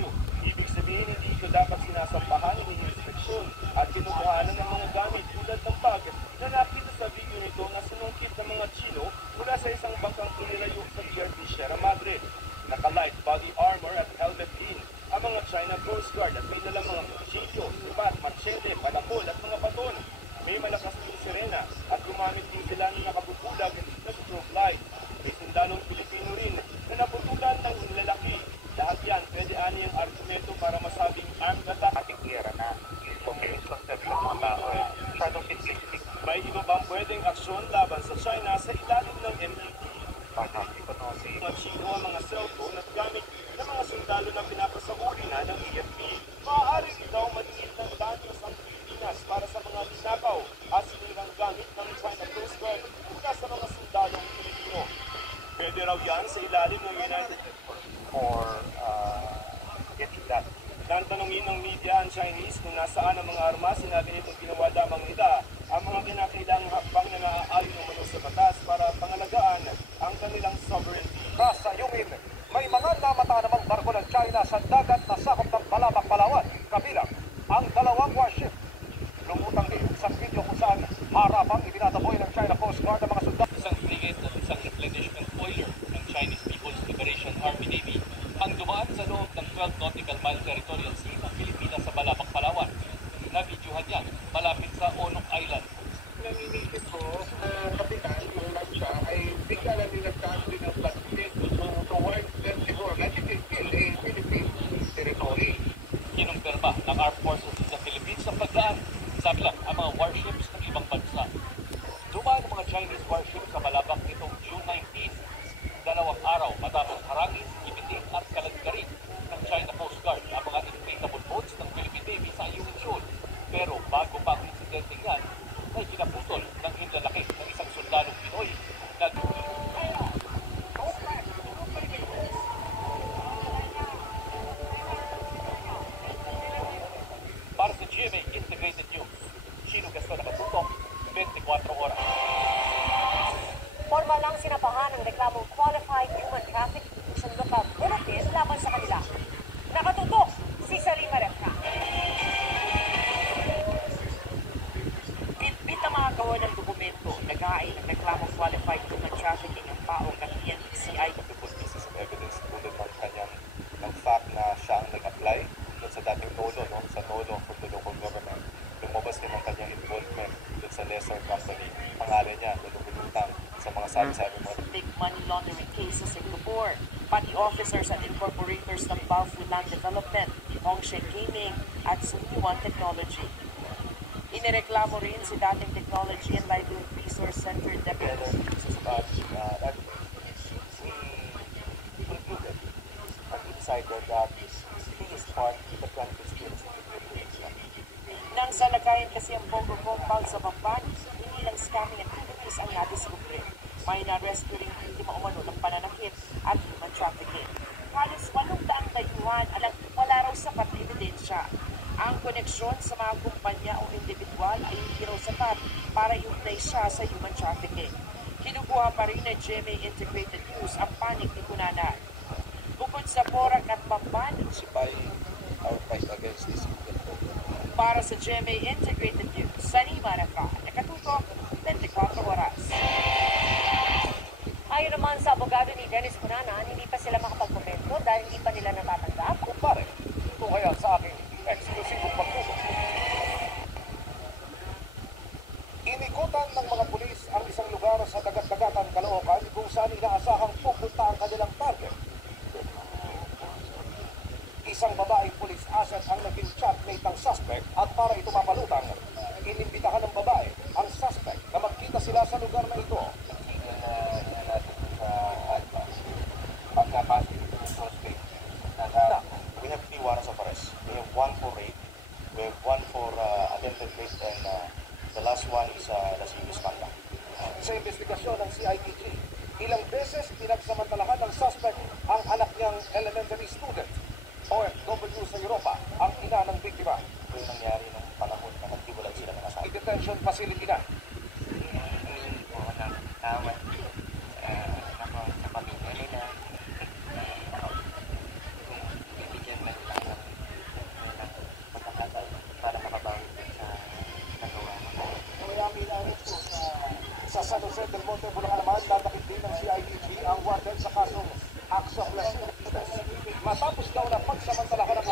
Pilipino. Ibig sabihin, hindi ito dapat sinasampahan ng inspeksyon at kinukuhanan ng mga gamit tulad ng bag na nakita sa video nito na sinungkit ng mga Chino mula sa isang bangkang inilayo sa BRT Sierra Madre. Naka-light body armor at helmet din ang mga China Coast Guard at may dalang mga kutsilyo, sipat, machete, balakol at mga baton. May malakas din sirena at gumamit din sila ng nakabubulag na strobe light. May sundalong Pilipino rin na naputulan ng lalaki. Lahat yan, pwede ani ang argumento para masabing armed attack. Ating era na yung misconception ng tao, masyadong simplistic. May iba bang pwedeng aksyon laban sa China sa ilalim ng NPT? Mga Chino ang mga cellphone at gamit ng mga sundalo na pinapasahuri na ng AFP. Maaaring ikaw magiging ng danos ang Pilipinas para sa mga linakaw at sinirang gamit ng China Coast Guard mula sa mga sundalong Pilipino. Pwede raw yan sa ilalim ng United States or getting that. Nang tanongin ng media ang Chinese kung nasaan ang mga armas, sinabi nitong ginawa lamang nila ang mga kinakailangang hakbang na naaayon umano sa batas para pangalagaan ang kanilang sovereignty. Sa Yumin, may mga namata namang barko ng China sa dagat na sakop ng Balabac, Palawan, kabilang ang dalawang warship. Lumutang din sa video kung saan harapang itinataboy ng China Coast Guard ang mga sundalo. Isang frigate at isang replenishment oiler ng Chinese People's Liberation Army Navy ang dumaan sa loob ng 12 nautical mile territorial sea ng Pilipinas sa Balabac, Palawan. Na-videohan yan malapit sa Onok Island. Naminisip ko na kapitan ng lansya ay bigla na din nagkaso din ng plastic towards them siguro na it is still a Philippine territory. Kinumpirma ng Armed Forces sa Philippines ang pagdaan sa bilang ang mga warships ng ibang bansa. Dumaan ang mga Chinese warships sa Balabac nitong June 19, 2 araw matapos harangin, ibitin at kalagkarin ng China Coast Guard ang mga inflatable boats ng Philippine Navy sa Ayungin Shoal. Pero bago pa ang insidente yan, ay pinaputol ng hinlalaki ng isang sundalong Pinoy na para sa GMA Integrated News, Chino Gaston nakatutok, 24 oras. Formal lang sinapahan ng reklamong Qualified Human Trafficking Lookout Bulletin laban sa kanila. Nakatutok si Sarima Refra. Bitbit ang mga gawa ng dokumento, nag-aay ng reklamong Qualified Human Trafficking ang paong ng PNPCI. Good pieces of evidence tulad ng kanyang ng fact na siya ang nag-apply doon sa dating NOLO, no? Sa NOLO for the local government. Lumabas din ang kanyang involvement doon sa lesser company. Pangalan niya, nalulutang sa mga sabi-sabi mo. Big money laundering cases in Gabor, pati officers at incorporators ng Baofu Land Development, Hongshen Gaming at Sunyuan Technology. Inireklamo rin si dating Technology and Livelihood Resource Center Deputy. That we concluded and we decided that he is part of the plan conspiracy to create Nang salagayin kasi ang Bongo compound sa Bamban, hindi lang scamming activities ang nadiskubre. May na-rescue rin biktima umano ng pananakit at human trafficking. Halos 800 dayuhan alang wala raw sapat na ebidensya. Ang koneksyon sa mga kumpanya o individual ay hindi raw sapat para iugnay siya sa human trafficking. Kinukuha pa rin ng GMA Integrated News ang panig ni Kunanan. Bukod sa Porac at Bamban, our fight against this. para sa GMA Integrated News, Sarima Refra, nakatutok 24 oras. Ayon naman sa abogado ni Dennis Cunanan, hindi pa sila makapagkomento dahil hindi pa nila natatanggap. Kumpare, ito kaya sa aking eksklusibong pagtulong. Inikutan ng mga pulis ang isang lugar sa dagat-dagatan Caloocan kung saan inaasahang pupunta ang kanilang target. Isang babaeng police asset ang naging chatmate ng suspect at para ito mapalutang, inimbitahan ng babae ang suspect na magkita sila sa lugar na ito. We have 3 warrants of arrest. We have 1 for rape, we have 1 for attempted rape, and the last one is lascivious conduct. Sa investigasyon ng CIDG, ilang beses pinagsamantalahan ng suspect ang anak niyang elementary student, OFW sa Europa, ang ina ng biktima. Ito yung nangyari ng panahon na nagtiwalag sila ng asawa. Detention facility na. Monte Bulacan naman, dadakit din ng CIDG ang warden sa kasong acts of lasciviousness. Matapos daw na pagsamantalahan ng